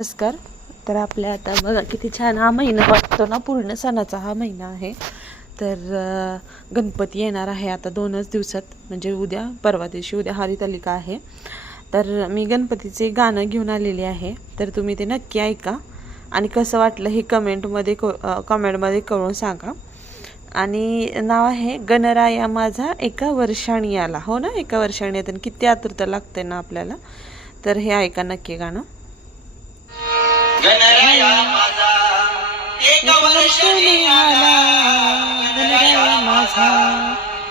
नमस्कार. तर आपल्या आता बघा किती छान हा महिना वाटतो ना, पूर्ण सणाचा हा महिना आहे. तर गणपती येणार आहे आता 2च दिवसात, म्हणजे उद्या परवा दिवशी, उद्या हरितालिका आहे. तर मी गणपतीचे गाणं घेऊन आलेले आहे, तर तुम्ही ते नक्की ऐका आणि कसं वाटलं हे कमेंटमध्ये कळून सांगा. आणि नाव आहे गणराया माझा एका वर्षाणी आला. हो ना, एका वर्षाणी येतं, किती आतुरता लागते ना आपल्याला. तर हे ऐका नक्की गाणं. गणराया माझा एका वर्षाने आला, गणराया माझा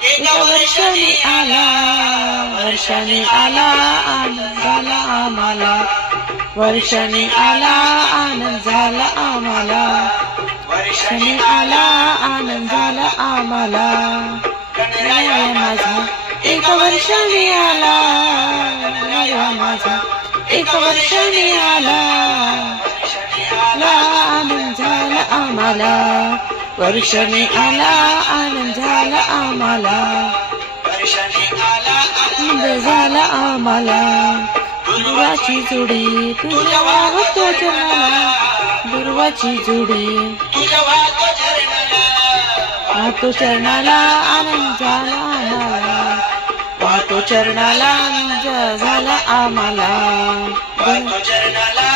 एका वर्षाने आला, वर्षाने आला आनंद झाला आम्हाला, वर्षाने आला आनंद झाला आम्हाला, वर्षाने आला आनंद झाला आम्हाला. गणराया माझा एका वर्षाने आला, गणराया माझा एका वर्षाने आला, आनंद झाला आम्हाला, वर्षाने आला आनंद झाला आम्हाला, वर्षाने आला आनंद झाला आम्हाला. दुर्वाची जोडी तुझ्या वाहतो चरणाला, दुर्वाची जोडी तुझ्या वाहतो चरणाला, आनंद झाला आम्हाला, वाहतो चरणाला आनंद झाला आम्हाला, वाहतो चरणाला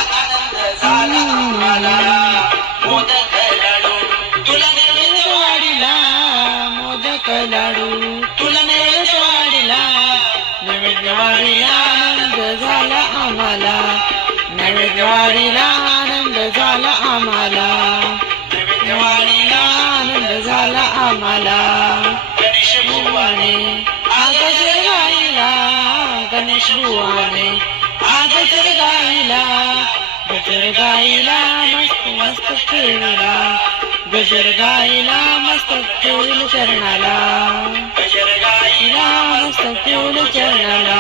मोदक लाडू तुला नैवेद्य वाढीला, मोदक लाडू तुला नैवेद्य वाढीला, नैवेद्य वाढीला आनंद झाला आम्हाला, नैवेद्य वाढीला आनंद झाला आम्हाला, नैवेद्य वाढीला आनंद झाला आम्हाला. गणेश बुवाने आगजर गायला, गणेश बुवाने आगजर गायला, गजर गायला मस्त मस्त खेळला, गजर गायला मस्त खेळलं चरणाला, गजर गायला मस्त खेळलं चरणाला,